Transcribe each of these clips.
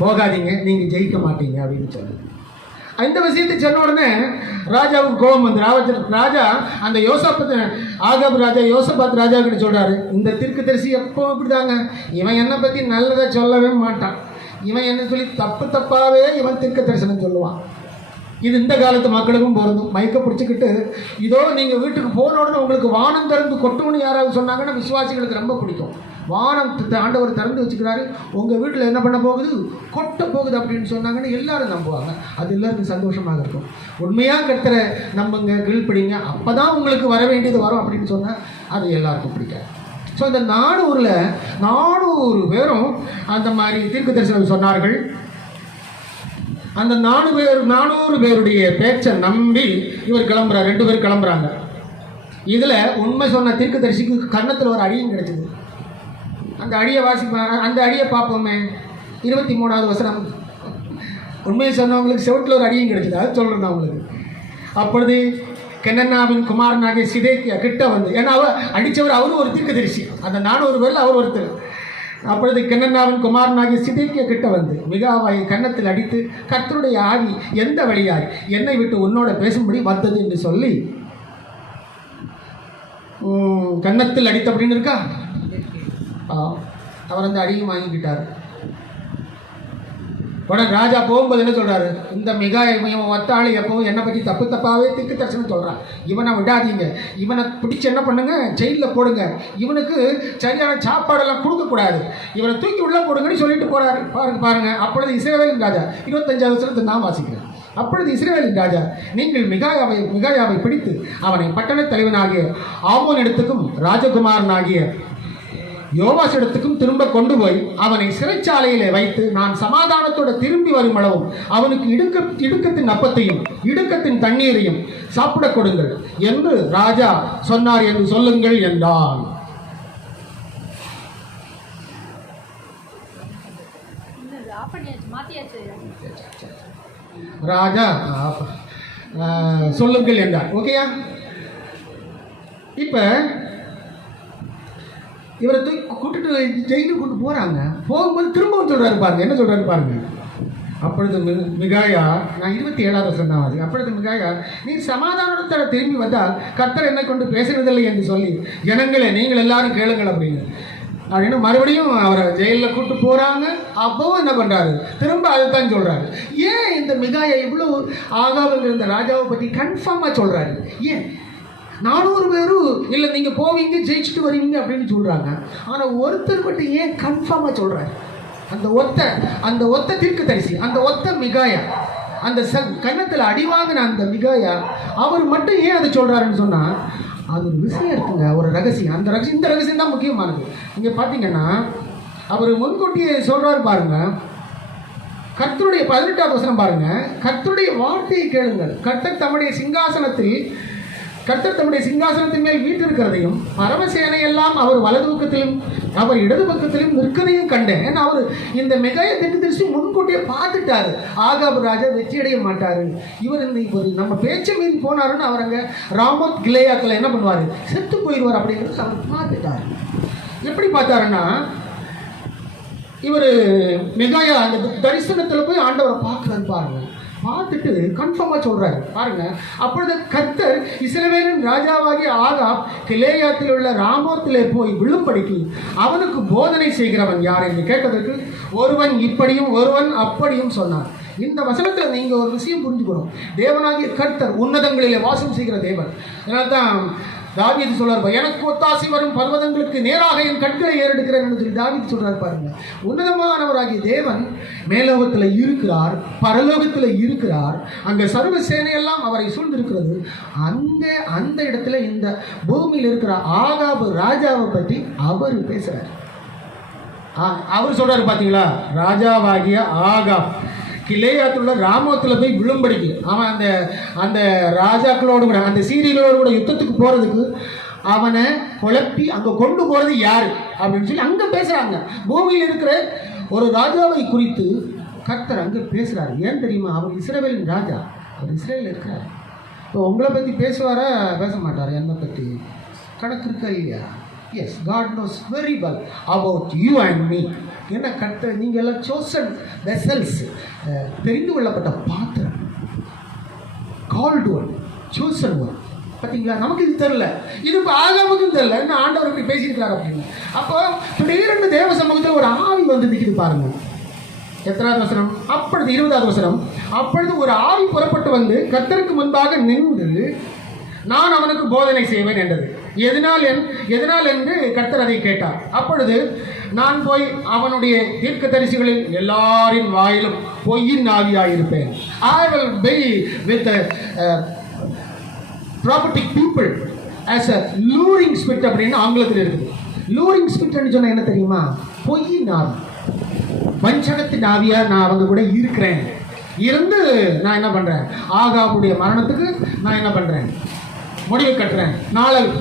போகாதீங்க, நீங்கள் ஜெயிக்க மாட்டீங்க அப்படின்னு சொல்லுது. இந்த விஷயத்தை சொன்ன உடனே ராஜாவுக்கு கோபம் வந்து ராஜா அந்த ஆகாப் ராஜா யோசபாத் ராஜா கிட்ட சொல்கிறாரு, இந்த தீர்க்கதரிசி எப்போ இப்படிதாங்க, இவன் என்னை பற்றி நல்லதாக சொல்லவே மாட்டான், இவன் என்ன சொல்லி தப்பாகவே இவன் தீர்க்க தரிசனம் சொல்லுவான். இது இந்த காலத்து மக்களுக்கும் பொருந்தும். மயக்க பிடிச்சிக்கிட்டு இதோ நீங்கள் வீட்டுக்கு போன உடனே உங்களுக்கு வானம் திறந்து கொட்டும்னு யாராவது சொன்னாங்கன்னா விசுவாசிகளுக்கு ரொம்ப பிடிக்கும். வானம் ஆண்டவர் திறந்து வச்சுக்கிறாரு, உங்கள் வீட்டில் என்ன பண்ண போகுது, கொட்ட போகுது அப்படின்னு சொன்னாங்கன்னு எல்லாரும் நம்புவாங்க. அது எல்லாருக்கும் சந்தோஷமாக இருக்கும். உண்மையாக கர்த்தரை நம்புங்க, கீழ்ப்படிங்க, அப்போ தான் உங்களுக்கு வர வேண்டியது வரும் அப்படின்னு சொன்னால் அது எல்லாருக்கும் பிடிக்காது. ஸோ இந்த 400 பேரும் அந்த மாதிரி தீர்க்க தரிசனம் சொன்னார்கள். அந்த 400 பேருடைய பேச்சை நம்பி இவர் கிளம்புறார். 2 பேர் கிளம்புறாங்க. இதில் உண்மை சொன்ன தீர்க்கதரிசிக்கு கன்னத்தில் ஒரு அடியும் கிடைச்சிது. அந்த அடியை அந்த அடியை பார்ப்போமே. 23வது வசனம். உண்மையை சொன்னவங்களுக்கு செவட்டில் ஒரு அடியும் கிடைச்சிது. அது சொல்கிறேன் அவங்களுக்கு. அப்பொழுது கெனன்னாவின் குமாரனாகிய சிதேக்கியா கிட்ட வந்து, ஏன்னா அடித்தவர் அவரும் ஒரு தீர்க்கதரிசி, அந்த 400 பேரில் அவர் ஒருத்தர். அப்பொழுது கெனன்னாவின் குமாரனாகிய சிதேக்கியா கிட்ட வந்து மிகாவாயை கன்னத்தில் அடித்து, கர்த்தருடைய ஆவி எந்த வழியாய் என்னை விட்டு உன்னோட பேசும்படி வந்தது என்று சொல்லி, கன்னத்தில் அடித்த அப்படின்னு இருக்கா, அவர் அந்த அடியும் வாங்கிக்கிட்டார். உடனே ராஜா போகும்போது என்ன சொல்கிறாரு, இந்த இவன் ஒத்தாளி எப்பவும் என்னை பற்றி தப்பாகவே திக்கு தரிசனம் சொல்கிறான், இவனை விடாதீங்க, இவனை பிடிச்சி என்ன பண்ணுங்க, ஜெயிலில் போடுங்க, இவனுக்கு சரியான சாப்பாடெல்லாம் கொடுக்கக்கூடாது, இவனை தூக்கி உள்ளே போடுங்கன்னு சொல்லிட்டு போகிறாரு. பாருங்க. அப்பொழுது இஸ்ரவேலின் ராஜா 25வது வசனத்தை நான் வாசிக்கிறேன். அப்பொழுது இஸ்ரவேலின் ராஜா, நீங்கள் மிகாயாவை பிடித்து அவனை பட்டண தலைவனாகிய ஆமோன் இடத்துக்கும் ராஜகுமாரனாகிய யோவாஸ் இடத்துக்கும் திரும்ப கொண்டு போய் அவனை சிறைச்சாலையிலே வைத்து நான் சமாதானத்தோட திரும்பி வரும் அளவும் அவனுக்கு இடுக்கத்தின் அப்பத்தையும் இடுக்கத்தின் தண்ணீரையும் சாப்பிட கொடுங்கள் என்று ராஜா சொன்னார் என்று சொல்லுங்கள் என்றான். ராஜா சொல்லுங்கள் என்றார். ஓகேயா? இப்ப இவரை தூக்கி கூட்டிட்டு ஜெயிலுக்கு கூட்டு போகிறாங்க. போகும்போது திரும்பவும் சொல்கிறாரு பாருங்க, என்ன சொல்கிறாரு பாருங்க. அப்பொழுது மிகாயா, நான் 27வது வசனம் தான் வாசி. அப்பொழுது மிகாயா, நீ சமாதானத்தோட திரும்பி வந்தால் கர்த்தர் என்னை கொண்டு பேசுனதில்லை என்று சொல்லி ஜனங்களே நீங்கள் எல்லாரும் கேளுங்கள் அப்படின்னு மறுபடியும் அவரை ஜெயிலில் கூட்டு போகிறாங்க. அப்போவும் என்ன பண்ணுறாரு, திரும்ப அதைத்தான் சொல்கிறாரு. ஏன் இந்த மிகாயா இவ்வளோ ஆகாவில் இருந்த ராஜாவை பற்றி கன்ஃபார்மாக சொல்கிறாரு? ஏன் 400 பேரும் இல்லை நீங்கள் போவீங்க ஜெயிச்சுட்டு வருவீங்க அப்படின்னு சொல்கிறாங்க. ஆனால் ஒருத்தர் மட்டும் ஏன் கன்ஃபார்மாக சொல்கிறாரு? அந்த ஒத்த தீர்க்கதரிசி, அந்த ஒத்த மிகாயா, அந்த கன்னத்தில் அடிவாங்கின அந்த மிகாயா, அவர் மட்டும் ஏன் அதை சொல்கிறாருன்னு சொன்னால் அது ஒரு விஷயம் இருக்குங்க, ஒரு ரகசியம். இந்த ரகசியம் தான் முக்கியமானது. இங்கே பார்த்தீங்கன்னா அவர் முன்கூட்டியே சொல்கிறாரு பாருங்க. கர்த்தருடைய 18வது வசனம் பாருங்க. கர்த்தருடைய வார்த்தையை கேளுங்கள், கர்த்தர் தம்முடைய சிங்காசனத்தின் மேல் வீட்டிருக்கிறதையும் பரமசேனை எல்லாம் அவர் வலது பக்கத்திலும் அவர் இடது பக்கத்திலும் நிற்கிறதையும் கண்டேன். ஏன்னா அவர் இந்த மிகாயா தீர்க்கதரிசி முன்கூட்டியே பார்த்துட்டாரு, ஆகாப் ராஜா வெற்றி அடைய மாட்டாரு, இவர் நம்ம பேச்சை மீறி போனாருன்னு அவர் அங்கே ராமோத் கிலேயாத்தில் என்ன பண்ணுவார், செத்து போயிடுவார் அப்படிங்கிறது அவர் பார்த்துட்டாரு. எப்படி பார்த்தாருன்னா, இவர் மிகாயா அந்த தரிசனத்தில் போய் ஆண்டவரை பார்க்குறாரு பாருங்க. பார்த்துட்டு கன்ஃபார்மாக சொல்கிறாரு பாருங்க. அப்பொழுது கர்த்தர் இஸ்ரவேலின் ராஜாவாகிய ஆகாப் கிலேயாத்தில் உள்ள ராமோத்திலே போய் விழும்படிக்கு அவனுக்கு போதனை செய்கிறவன் யார் என்று கேட்டதற்கு ஒருவன் இப்படியும் ஒருவன் அப்படியும் சொன்னார். இந்த வசனத்தில் நீங்கள் ஒரு விஷயம் புரிஞ்சுக்கணும். தேவனாகிய கர்த்தர் உன்னதங்களிலே வாசம் செய்கிற தேவன். அதனால்தான் தாவீது சொல்றாரு, எனக்கு ஒத்தாசி வரும் பர்வதங்களுக்கு நேராக என் கண்களை ஏறெடுக்கிறேன் என்று சொல்லி தாவீது சொல்றாரு பாருங்க. உன்னதமானவராகிய தேவன் மேலோகத்தில் இருக்கிறார், பரலோகத்தில் இருக்கிறார், அங்கே சர்வ சேனையெல்லாம் அவரை சூழ்ந்திருக்கிறது. அந்த இடத்துல இந்த பூமியில் இருக்கிற ஆகாப் ராஜாவை பற்றி அவர் பேசுறார். அவர் சொல்றாரு பார்த்தீங்களா, ராஜாவாகிய ஆகாப் கிலேயாத்துள்ள ராமோத்தில் போய் விழும்படிக்கு அவன் அந்த ராஜாக்களோடு கூட அந்த சீரியர்களோடு கூட யுத்தத்துக்கு போகிறதுக்கு அவனை குழப்பி அங்கே கொண்டு போகிறது யார் அப்படின்னு சொல்லி அங்கே பேசுகிறாங்க. பூமியில் இருக்கிற ஒரு ராஜாவை குறித்து கர்த்தர் அங்கே பேசுகிறார். ஏன் தெரியுமா, அவர் இஸ்ரவேலின் ராஜா, அவர் இஸ்ரேலில் இருக்கிறார். இப்போ உங்களை பற்றி பேசுவாரா, பேச மாட்டார், என்னை பற்றி கணக்கு இருக்கா இல்லையா? Yes, God knows very well about you and me. என்ன கர்த்தர், நீங்கள் எல்லாம் சோசன் வெசல்ஸ், தெரிந்து கொள்ளப்பட்ட பாத்திரம், கால்டு ஒன், சோசன் ஒன். பார்த்தீங்களா, நமக்கு இது தெரில, இது இப்போ ஆகாமுக்கும் தெரில, என்ன ஆண்டவர் இப்படி பேசியிருக்கிறார் அப்படின்னு. அப்போ திடீரென்று தேவ சமூகத்தில் ஒரு ஆவி வந்து நிற்கிது பாருங்க. எத்தனாவது வசனம்? அப்பொழுது 20வது வசனம். அப்பொழுது ஒரு ஆவி புறப்பட்டு வந்து கர்த்தருக்கு முன்பாக நின்று நான் அவனுக்கு போதனை செய்வேன் என்றது. எதனால் என்று கர்த்தர் அதை கேட்டார். அப்பொழுது நான் போய் அவனுடைய தீர்க்கதரிசிகளில் எல்லாரின் வாயிலும் பொய்யின் ஆவியாயிருப்பேன். I will be with the prophetic people as a luring spirit அப்படின்னு ஆங்கிலத்தில் இருக்குது. லூரிங் ஸ்பிரிட்னு சொன்னால் என்ன தெரியுமா? பொய்யின் ஆவி, வஞ்சகத்தின் ஆவியா நான் அவங்க கூட இருக்கிறேன். இருந்து நான் என்ன பண்ணுறேன்? ஆகாபுடைய மரணத்துக்கு நான் என்ன பண்ணுறேன்? முடிவு கட்டுறேன்,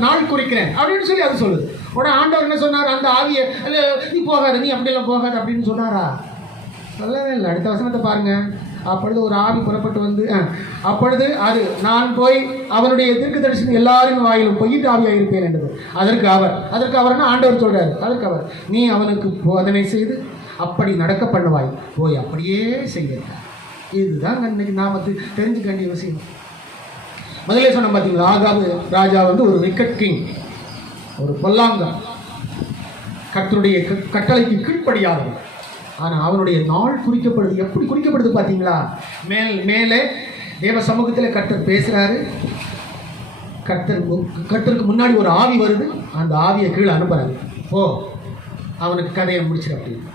நாள் குறிக்கிறேன் அப்படின்னு சொல்லி அது சொல்லுது. உடனே ஆண்டவர் என்ன சொன்னார்? அந்த ஆவியை நீ போகாது, நீ அப்படியெல்லாம் போகாது அப்படின்னு சொன்னாரா? சொல்லவே இல்லை. அடுத்த வசனத்தை பாருங்க. அப்பொழுது ஒரு ஆவி புறப்பட்டு வந்து அப்பொழுது அது நான் போய் அவனுடைய தீர்க்கதரிசி எல்லாரின் வாயிலும் பொய்யிட்டு ஆவியாக இருப்பேன் என்றது. அதற்கு அவர்னா ஆண்டவர் சொல்றாரு. அதற்கு அவர், நீ அவனுக்கு போதனை செய்து அப்படி நடக்க பண்ணுவாய், போய் அப்படியே செய்ய. இதுதான் இன்னைக்கு நாம தெரிஞ்சுக்க வேண்டிய விஷயம். முதலே சொன்ன பார்த்தீங்களா, ஆகாபு ராஜா வந்து ஒரு விக்கெட் கிங், ஒரு பொல்லாங்க, கர்த்தருடைய கட்டளைக்கு கீழ்ப்படியாதவன். ஆனால் அவனுடைய நாள் குறிக்கப்படுது. எப்படி குறிக்கப்படுது பார்த்தீங்களா? மேலே தேவ சமூகத்தில் கர்த்தர் பேசுகிறாரு. கர்த்தருக்கு முன்னாடி ஒரு ஆவி வருது. அந்த ஆவியை கீழே அனுப்புறாரு, ஓ அவனுக்கு கதையை முடிச்சிரு அப்படின்னு.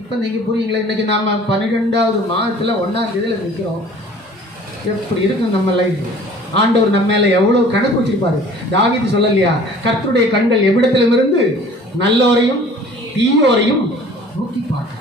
இப்போ நீங்கள் புரியுங்களா? இன்றைக்கி நாம் 12வது மாதத்தில் 1ஆம் தேதியில் நிற்கிறோம். எப்படி இருக்கும் நம்ம லைஃப்? ஆண்டவர் நம்ம மேலே எவ்வளோ கணக்கு வச்சிருப்பாரு. தாவீது சொல்லலையா, கர்த்தருடைய கண்கள் எவ்விடத்திலுமிருந்து நல்லோரையும் தீயோரையும் நோக்கி பார்க்க.